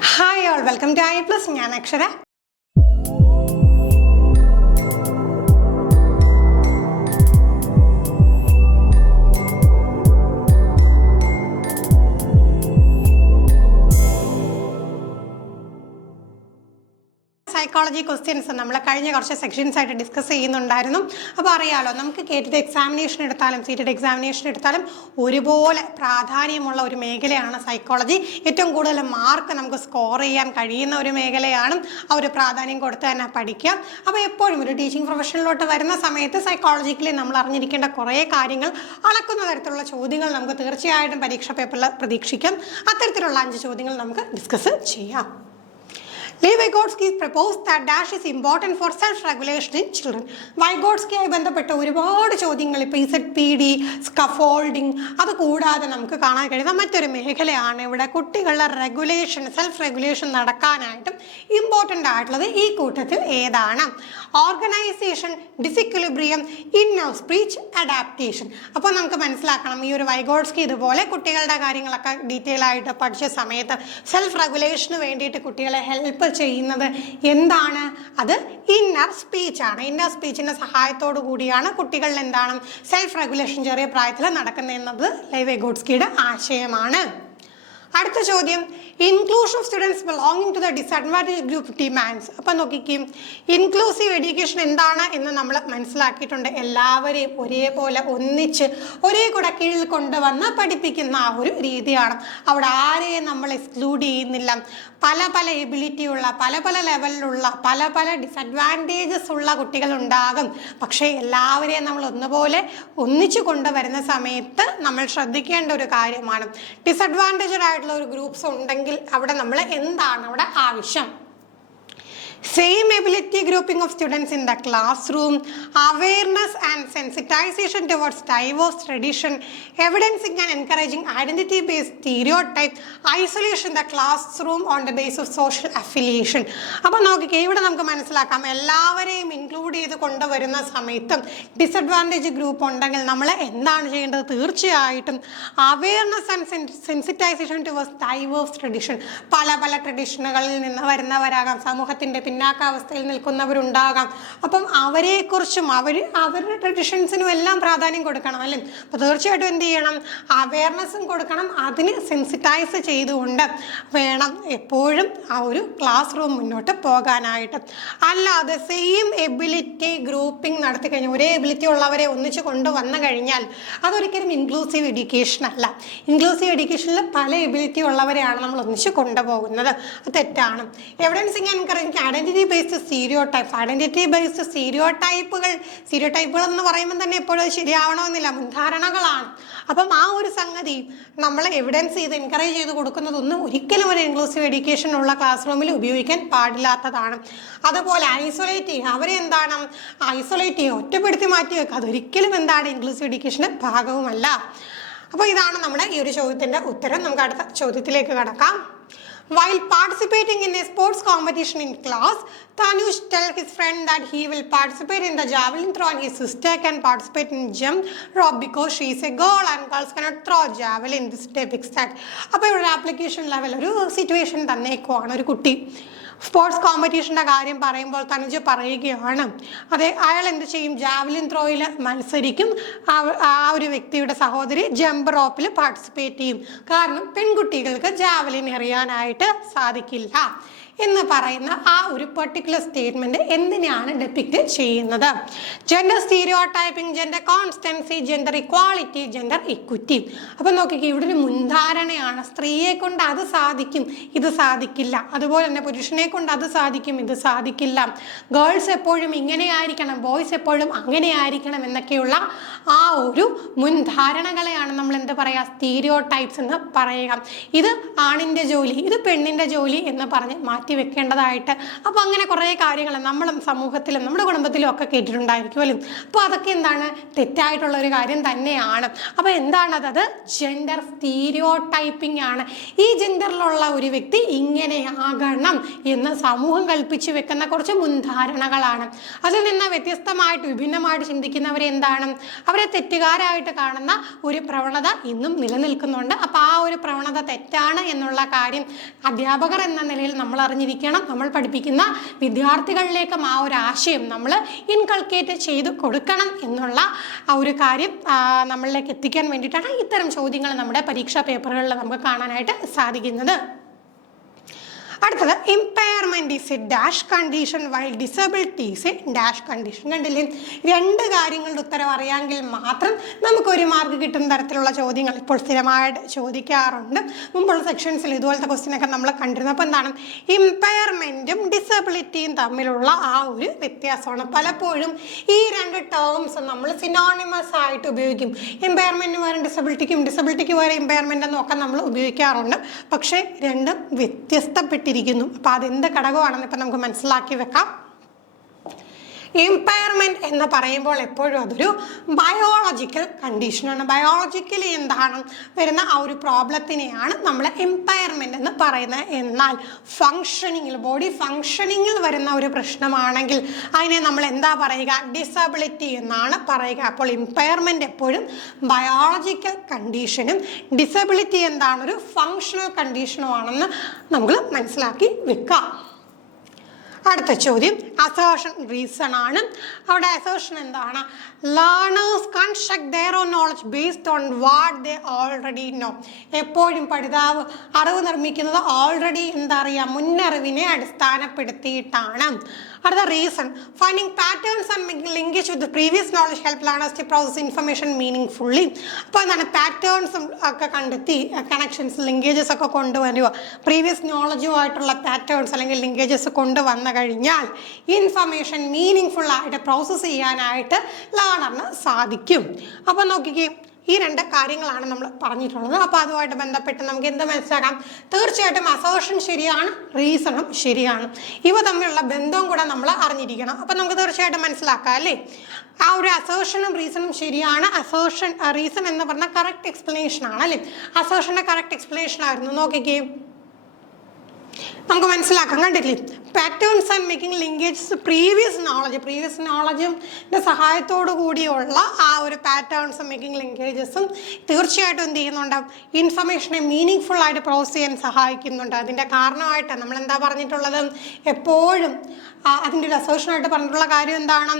Hi all, welcome to I Plus. ഞാൻ അക്ഷര. Psychology questions നമ്മൾ കഴിഞ്ഞ കുറച്ച് സെക്ഷൻസ് ആയിട്ട് ഡിസ്കസ് ചെയ്യുന്നുണ്ടായിരുന്നു. അപ്പോൾ അറിയാമല്ലോ, നമുക്ക് കേട്ടിട്ട് എക്സാമിനേഷൻ എടുത്താലും സീറ്റഡ് എക്സാമിനേഷൻ എടുത്താലും ഒരുപോലെ പ്രാധാന്യമുള്ള ഒരു മേഖലയാണ് സൈക്കോളജി. ഏറ്റവും കൂടുതൽ മാർക്ക് നമുക്ക് സ്കോർ ചെയ്യാൻ കഴിയുന്ന ഒരു മേഖലയാണ്. ആ ഒരു പ്രാധാന്യം കൊടുത്ത് തന്നെ പഠിക്കുക. അപ്പോൾ എപ്പോഴും ഒരു ടീച്ചിങ് പ്രൊഫഷനിലോട്ട് വരുന്ന സമയത്ത് സൈക്കോളജിക്കലി നമ്മൾ അറിഞ്ഞിരിക്കേണ്ട കുറേ കാര്യങ്ങൾ അളക്കുന്ന തരത്തിലുള്ള ചോദ്യങ്ങൾ നമുക്ക് തീർച്ചയായിട്ടും പരീക്ഷാ പേപ്പറിൽ പ്രതീക്ഷിക്കാം. അത്തരത്തിലുള്ള 5 ചോദ്യങ്ങൾ നമുക്ക് ഡിസ്കസ് ചെയ്യാം. Vygotsky proposed that dash is important for self-regulation in children. വൈഗോട്സ്കിയായി ബന്ധപ്പെട്ട ഒരുപാട് ചോദ്യങ്ങൾ ഇപ്പോൾ ZPD, സ്കഫോൾഡിങ്, അത് കൂടാതെ നമുക്ക് കാണാൻ കഴിയുന്ന മറ്റൊരു മേഖലയാണ് ഇവിടെ കുട്ടികളുടെ റെഗുലേഷൻ, സെൽഫ് റെഗുലേഷൻ നടക്കാനായിട്ടും ഇമ്പോർട്ടൻ്റ് ആയിട്ടുള്ളത്. ഈ കൂട്ടത്തിൽ ഏതാണ്? Organisation, disequilibrium, inner speech, adaptation. അപ്പോൾ നമുക്ക് മനസ്സിലാക്കണം, ഈ ഒരു വൈഗോട്സ്കി ഇതുപോലെ കുട്ടികളുടെ കാര്യങ്ങളൊക്കെ ഡീറ്റെയിൽ ആയിട്ട് പഠിച്ച സമയത്ത് സെൽഫ് റെഗുലേഷന് വേണ്ടിയിട്ട് കുട്ടികളെ ഹെൽപ്പ് ചെയ്യുന്നത് എന്താണ്? അത് ഇന്നർ സ്പീച്ച് ആണ്. ഇന്നർ സ്പീച്ചിന്റെ സഹായത്തോടു കൂടിയാണ് കുട്ടികളിൽ എന്താണ് സെൽഫ് റെഗുലേഷൻ ചെറിയ പ്രായത്തിൽ നടക്കുന്നതെന്നത് വൈഗോട്സ്കിയുടെ ആശയമാണ്. അടുത്ത ചോദ്യം, inclusion of students belonging to the disadvantage group demands. അപ്പം നോക്കിക്കും, ഇൻക്ലൂസീവ് എഡ്യൂക്കേഷൻ എന്താണ് എന്ന് നമ്മൾ മനസ്സിലാക്കിയിട്ടുണ്ട്. എല്ലാവരെയും ഒരേപോലെ ഒന്നിച്ച് ഒരേ കൂടെ കീഴിൽ കൊണ്ടുവന്ന് പഠിപ്പിക്കുന്ന ആ ഒരു രീതിയാണ്. അവിടെ ആരെയും നമ്മൾ എക്സ്ക്ലൂഡ് ചെയ്യുന്നില്ല. പല പല എബിലിറ്റിയുള്ള, പല പല ലെവലിലുള്ള, പല പല ഡിസഡ്വാൻറ്റേജസ് ഉള്ള കുട്ടികളുണ്ടാകും. പക്ഷേ എല്ലാവരെയും നമ്മൾ ഒന്നിച്ച് കൊണ്ടുവരുന്ന സമയത്ത് നമ്മൾ ശ്രദ്ധിക്കേണ്ട ഒരു കാര്യമാണ്, ഡിസഡ്വാൻറ്റേജഡ് ആയിട്ടുള്ള ഒരു ഗ്രൂപ്പ്സ് ഉണ്ടെങ്കിൽ അവിടെ നമ്മൾ എന്താണ് അവിടെ ആവശ്യം? Same ability grouping of students in the classroom, awareness and sensitization towards diverse tradition, evidencing and encouraging identity-based stereotype, isolation in the classroom on the basis of social affiliation. അപ്പോൾ നോക്കിക്കേ, ഇവിടെ നമുക്ക് മനസ്സിലാക്കാം, എല്ലാവരെയും ഇൻക്ലൂഡ് ചെയ്ത് കൊണ്ടുവരുന്ന സമയത്തും ഡിസഡ്വാൻറ്റേജ് ഗ്രൂപ്പ് ഉണ്ടെങ്കിൽ നമ്മൾ എന്താണ് ചെയ്യേണ്ടത്? തീർച്ചയായിട്ടും awareness and sensitisation towards diverse tradition. പല പല ട്രഡീഷനുകളിൽ നിന്ന് വരുന്നവരാകാം, സമൂഹത്തിൻ്റെ പിന്നാക്കാവസ്ഥയിൽ നിൽക്കുന്നവരുണ്ടാകാം. അപ്പം അവരെക്കുറിച്ചും അവരുടെ ട്രഡീഷൻസിനും എല്ലാം പ്രാധാന്യം കൊടുക്കണം അല്ലേ? അപ്പോൾ തീർച്ചയായിട്ടും എന്ത് ചെയ്യണം? അവയർനെസ്സും കൊടുക്കണം. അതിന് സെൻസിറ്റൈസ് ചെയ്തുകൊണ്ട് വേണം എപ്പോഴും ആ ഒരു ക്ലാസ് റൂം മുന്നോട്ട് പോകാനായിട്ട്. അല്ലാതെ സെയിം എബിലിറ്റി ഗ്രൂപ്പിംഗ് നടത്തി കഴിഞ്ഞാൽ, ഒരേ എബിലിറ്റി ഉള്ളവരെ ഒന്നിച്ച് കൊണ്ടുവന്നു കഴിഞ്ഞാൽ അതൊരിക്കലും ഇൻക്ലൂസീവ് എഡ്യൂക്കേഷൻ അല്ല. ഇൻക്ലൂസീവ് എഡ്യൂക്കേഷനിൽ പല എബിലിറ്റി ഉള്ളവരെയാണ് നമ്മൾ ഒന്നിച്ച് കൊണ്ടുപോകുന്നത്. അത് തെറ്റാണ്. Evidencing and encouraging identity based stereotypes. Identity based സ്റ്റീരിയോടൈപ്പുകൾ എന്ന് പറയുമ്പോൾ തന്നെ എപ്പോഴും ശരിയാവണമെന്നില്ല, മുൻധാരണകളാണ്. അപ്പം ആ ഒരു സംഗതി നമ്മൾ എവിഡൻസ് ചെയ്ത് എൻകറേജ് ചെയ്ത് കൊടുക്കുന്നതൊന്നും ഒരിക്കലും ഒരു ഇൻക്ലൂസീവ് എഡ്യൂക്കേഷൻ ഉള്ള ക്ലാസ് റൂമിൽ ഉപയോഗിക്കാൻ പാടില്ലാത്തതാണ്. അതുപോലെ ഐസൊലേറ്റ് ചെയ്യുക, അവരെ എന്താണ് ഐസൊലേറ്റ് ചെയ്യുക, ഒറ്റപ്പെടുത്തി മാറ്റി വെക്കുക, അതൊരിക്കലും എന്താണ് ഇൻക്ലൂസീവ് എഡ്യൂക്കേഷൻ്റെ ഭാഗവുമല്ല. അപ്പോൾ ഇതാണ് നമ്മുടെ ഈ ഒരു ചോദ്യത്തിൻ്റെ ഉത്തരം. നമുക്ക് അടുത്ത ചോദ്യത്തിലേക്ക് കടക്കാം. While participating in a sports competition in class, Tanush tells his friend that he will participate in the javelin throw and his sister can participate in jump rope because she is a girl and girls cannot throw javelin. This depicts that. അപ്പോൾ ഇവിടെ application level ഒരു situation തന്നേക്കുവാണ്. ഒരു കുട്ടി sports കോമ്പറ്റീഷൻ്റെ കാര്യം പറയുമ്പോൾ തനുജ് പറയുകയാണ്, അതെ, അയാൾ എന്ത് ചെയ്യും? ജാവലിൻ ത്രോയിൽ മത്സരിക്കും. ആ ഒരു വ്യക്തിയുടെ സഹോദരി ജമ്പ് റോപ്പിൽ പാർട്ടിസിപ്പേറ്റ് ചെയ്യും. കാരണം പെൺകുട്ടികൾക്ക് ജാവലിൻ എറിയാനായിട്ട് സാധിക്കില്ല എന്ന് പറയുന്ന ആ ഒരു പെർട്ടിക്കുലർ സ്റ്റേറ്റ്മെൻറ്റ് എന്തിനാണ് ഡെപ്പിക്റ്റ് ചെയ്യുന്നത്? Gender stereotyping, gender constancy, gender equality, gender equity. അപ്പം നോക്കിക്കേ, ഇവിടെ ഒരു മുൻധാരണയാണ്. സ്ത്രീയെ കൊണ്ട് അത് സാധിക്കും, ഇത് സാധിക്കില്ല. അതുപോലെ തന്നെ പുരുഷനെ കൊണ്ട് അത് സാധിക്കും, ഇത് സാധിക്കില്ല. ഗേൾസ് എപ്പോഴും ഇങ്ങനെ ആയിരിക്കണം, ബോയ്സ് എപ്പോഴും അങ്ങനെ ആയിരിക്കണം എന്നൊക്കെയുള്ള ആ ഒരു മുൻധാരണകളെയാണ് നമ്മൾ എന്ത് പറയുക? സ്റ്റീരിയോടൈപ്സ് എന്ന് പറയുക. ഇത് ആണിൻ്റെ ജോലി, ഇത് പെണ്ണിൻ്റെ ജോലി എന്ന് പറഞ്ഞ് മാറ്റി മാറ്റി വെക്കേണ്ടതായിട്ട്. അപ്പോൾ അങ്ങനെ കുറേ കാര്യങ്ങൾ നമ്മളും സമൂഹത്തിലും നമ്മുടെ കുടുംബത്തിലും ഒക്കെ കേട്ടിട്ടുണ്ടായിരിക്കുമല്ലോ. അപ്പോൾ അതൊക്കെ എന്താണ്, തെറ്റായിട്ടുള്ള ഒരു കാര്യം തന്നെയാണ്. അപ്പോൾ എന്താണത്? ജെൻഡർ സ്റ്റീരിയോടൈപ്പിംഗ് ആണ്. ഈ ജെൻഡറിലുള്ള ഒരു വ്യക്തി ഇങ്ങനെയാകണം എന്ന് സമൂഹം കൽപ്പിച്ചു വെക്കുന്ന കുറച്ച് മുൻധാരണകളാണ്. അതിൽ നിന്ന് വ്യത്യസ്തമായിട്ട് വിഭിന്നമായിട്ട് ചിന്തിക്കുന്നവരെ എന്താണ്, അവരെ തെറ്റുകാരായിട്ട് കാണുന്ന ഒരു പ്രവണത ഇന്നും നിലനിൽക്കുന്നുണ്ട്. അപ്പോൾ ആ ഒരു പ്രവണത തെറ്റാണ് എന്നുള്ള കാര്യം അധ്യാപകർ എന്ന നിലയിൽ നമ്മൾ അറിഞ്ഞിരിക്കണം. നമ്മൾ പഠിപ്പിക്കുന്ന വിദ്യാർത്ഥികളിലേക്കും ആ ഒരു ആശയം നമ്മൾ ഇൻകൾക്കേറ്റ് ചെയ്ത് കൊടുക്കണം എന്നുള്ള ആ ഒരു കാര്യം നമ്മളിലേക്ക് എത്തിക്കാൻ വേണ്ടിയിട്ടാണ് ഇത്തരം ചോദ്യങ്ങൾ നമ്മുടെ പരീക്ഷാ പേപ്പറുകളിൽ നമുക്ക് കാണാനായിട്ട് സാധിക്കുന്നത്. അടുത്തത്, impairment is A dash condition while disability is A dash condition. കണ്ടില്ലേ, രണ്ട് കാര്യങ്ങളുടെ ഉത്തരം അറിയാമെങ്കിൽ മാത്രം നമുക്ക് ഒരു മാർക്ക് കിട്ടുന്ന തരത്തിലുള്ള ചോദ്യങ്ങൾ ഇപ്പോൾ സ്ഥിരമായിട്ട് ചോദിക്കാറുണ്ട്. മുമ്പുള്ള സെക്ഷൻസിൽ ഇതുപോലത്തെ ക്വസ്റ്റ്യനൊക്കെ നമ്മൾ കണ്ടിരുന്നു. അപ്പോൾ എന്താണ്, ഇമ്പയർമെൻറ്റും ഡിസബിലിറ്റിയും തമ്മിലുള്ള ആ ഒരു വ്യത്യാസമാണ്. പലപ്പോഴും ഈ രണ്ട് ടേംസ് നമ്മൾ സിനോണിമസ് ആയിട്ട് ഉപയോഗിക്കും. ഇമ്പയർമെൻറ്റിന് പകരം ഡിസബിലിറ്റിക്കും ഡിസബിലിറ്റിക്ക് പകരം ഇമ്പയർമെൻ്റ് എന്നൊക്കെ നമ്മൾ ഉപയോഗിക്കാറുണ്ട്. പക്ഷേ രണ്ടും വ്യത്യസ്തപ്പെട്ടിരിക്കുന്നു. അപ്പോൾ അതെന്ത് ഘടകമാണെന്ന് ഇപ്പം നമുക്ക് മനസ്സിലാക്കി വെക്കാം. ഇമ്പയർമെൻറ്റ് എന്ന് പറയുമ്പോൾ എപ്പോഴും അതൊരു ബയോളജിക്കൽ കണ്ടീഷനാണ്. ബയോളജിക്കലി എന്താണ് വരുന്ന ആ ഒരു പ്രോബ്ലത്തിനെയാണ് നമ്മൾ ഇമ്പയർമെൻറ്റ് എന്ന് പറയുന്നത്. എന്നാൽ ഫങ്ഷനിങ്ങിൽ, ബോഡി ഫങ്ഷനിങ്ങിൽ വരുന്ന ഒരു പ്രശ്നമാണെങ്കിൽ അതിനെ നമ്മൾ എന്താ പറയുക, ഡിസബിലിറ്റി എന്നാണ് പറയുക. അപ്പോൾ ഇമ്പയർമെൻറ്റ് എപ്പോഴും ബയോളജിക്കൽ കണ്ടീഷനും ഡിസബിലിറ്റി എന്താണ്, ഒരു ഫങ്ഷണൽ കണ്ടീഷനുമാണെന്ന് നമ്മൾ മനസ്സിലാക്കി വെക്കാം. അടുത്ത ചോദ്യം അസേർഷൻ റീസൺ ആണ്. അവിടെ അസേർഷൻ എന്താണ്, learners construct their own knowledge based on what they already know. എപ്പോഴും പഠിതാവ് അറിവ് നിർമ്മിക്കുന്നത് ഓൾറെഡി എന്താ പറയുക, മുന്നറിവിനെ അടിസ്ഥാനപ്പെടുത്തിയിട്ടാണ്. അടുത്ത reason, finding patterns and making linkage with previous knowledge help learners to process information meaningfully. അപ്പോൾ എന്താണ്, പാറ്റേൺസും ഒക്കെ കണ്ടെത്തി കണക്ഷൻസ് ലിങ്കേജസ് ഒക്കെ കൊണ്ടുവരിക. പ്രീവിയസ് നോളജുമായിട്ടുള്ള പാറ്റേൺസ് അല്ലെങ്കിൽ ലിങ്കേജസ് കൊണ്ടുവന്നു കഴിഞ്ഞാൽ ഇൻഫർമേഷൻ മീനിങ് ഫുള്ളായിട്ട് പ്രോസസ്സ് ചെയ്യാനായിട്ട് ലേണറിന് സാധിക്കും. അപ്പോൾ നോക്കിക്കേ, ഈ രണ്ട് കാര്യങ്ങളാണ് നമ്മൾ പറഞ്ഞിട്ടുള്ളത്. അപ്പോൾ അതുമായിട്ട് ബന്ധപ്പെട്ട് നമുക്ക് എന്ത് മനസ്സിലാക്കാം, തീർച്ചയായിട്ടും അസേർഷൻ ശരിയാണ്, റീസണും ശരിയാണ്. ഇവ തമ്മിലുള്ള ബന്ധവും കൂടെ നമ്മൾ അറിഞ്ഞിരിക്കണം. അപ്പോൾ നമുക്ക് തീർച്ചയായിട്ടും മനസ്സിലാക്കാം അല്ലേ, ആ ഒരു അസേർഷനും റീസണും ശരിയാണ്. അസേർഷൻ റീസൺ എന്ന് പറഞ്ഞാൽ കറക്റ്റ് എക്സ്പ്ലനേഷൻ ആണ് അല്ലേ, അസേർഷൻ്റെ കറക്റ്റ് എക്സ്പ്ലനേഷൻ ആയിരുന്നു. നോക്കിക്കേ, നമുക്ക് മനസ്സിലാക്കാം. കണ്ടില്ലേ, patterns and making linkages previous നോളജിൻ്റെ സഹായത്തോടു കൂടിയുള്ള ആ ഒരു പാറ്റേൺസും മേക്കിംഗ് ലിങ്കേജസും തീർച്ചയായിട്ടും എന്ത് ചെയ്യുന്നുണ്ട്, ഇൻഫർമേഷനെ മീനിങ് ഫുൾ ആയിട്ട് പ്രോസസ് ചെയ്യാൻ സഹായിക്കുന്നുണ്ട്. അതിൻ്റെ കാരണമായിട്ട് നമ്മൾ എന്താ പറഞ്ഞിട്ടുള്ളത്, എപ്പോഴും അതിൻ്റെ ഒരു അസോസിയേഷനായിട്ട് പറഞ്ഞിട്ടുള്ള കാര്യം എന്താണ്,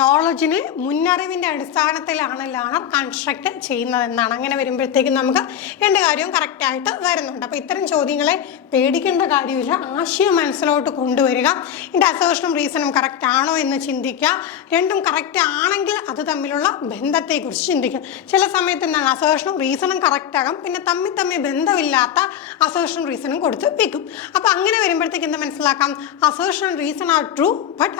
നോളജിന് മുന്നറിവിൻ്റെ അടിസ്ഥാനത്തിലാണ് ലേണർ കൺസ്ട്രക്ട് ചെയ്യുന്നതെന്നാണ്. അങ്ങനെ വരുമ്പോഴത്തേക്കും നമുക്ക് രണ്ട് കാര്യവും കറക്റ്റായിട്ട് വരുന്നുണ്ട്. അപ്പോൾ ഇത്തരം ചോദ്യങ്ങളെ പേടിക്കേണ്ട കാര്യമില്ല, ആശയം മനസ്സിലോട്ട് കൊണ്ടുവരിക, ഇതിൻ്റെ അസേർഷനും റീസണും കറക്റ്റ് ആണോ എന്ന് ചിന്തിക്കുക. രണ്ടും കറക്റ്റ് ആണെങ്കിൽ അത് തമ്മിലുള്ള ബന്ധത്തെക്കുറിച്ച് ചിന്തിക്കുക. ചില സമയത്ത് എന്താണ്, അസേർഷനും റീസണും കറക്റ്റ് ആകും, പിന്നെ തമ്മിൽ ബന്ധമില്ലാത്ത അസേർഷനും റീസണും കൊടുത്ത് വെക്കും. അപ്പോൾ അങ്ങനെ വരുമ്പോഴത്തേക്ക് എന്താ മനസ്സിലാക്കാം, assertion reason are true but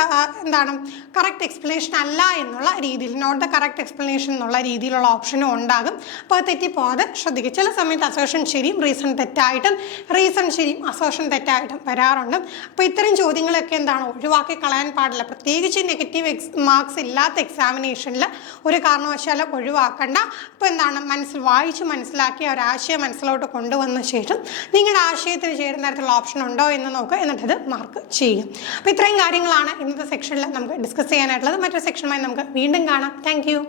എന്താണ് കറക്റ്റ് എക്സ്പ്ലനേഷൻ അല്ല എന്നുള്ള രീതിയിൽ, നോട്ട് ദ കറക്റ്റ് എക്സ്പ്ലനേഷൻ എന്നുള്ള രീതിയിലുള്ള ഓപ്ഷനും ഉണ്ടാകും. അപ്പോൾ അത് തെറ്റിപ്പോകാതെ ശ്രദ്ധിക്കുക. ചില സമയത്ത് അസേർഷൻ ശരിയും റീസൺ തെറ്റായിട്ടും, റീസൺ ശരിയും അസേർഷൻ തെറ്റായിട്ടും വരാറുണ്ട്. അപ്പോൾ ഇത്തരം ചോദ്യങ്ങളൊക്കെ എന്താണ് ഒഴിവാക്കി കളയാൻ പാടില്ല. പ്രത്യേകിച്ച് നെഗറ്റീവ് മാർക്സ് ഇല്ലാത്ത എക്സാമിനേഷനിൽ ഒരു കാരണവശാലും ഒഴിവാക്കണ്ട. അപ്പോൾ എന്താണ്, വായിച്ച് മനസ്സിലാക്കി ഒരാശയം മനസ്സിലോട്ട് കൊണ്ടുവന്ന ശേഷം നിങ്ങളുടെ ആശയത്തിന് ചേരുന്ന തരത്തിലുള്ള ഓപ്ഷൻ ഉണ്ടോ എന്ന് നോക്കുക, എന്നിട്ടത് മാർക്ക് ചെയ്യും. അപ്പോൾ ഇത്രയും കാര്യങ്ങളാണ് ഇന്നത്തെ സെക്ഷനിൽ നമുക്ക് ഡിസ്കസ് ചെയ്യാനായിട്ടുള്ളത്. മറ്റൊരു സെക്ഷനുമായി നമുക്ക് വീണ്ടും കാണാം. Thank you.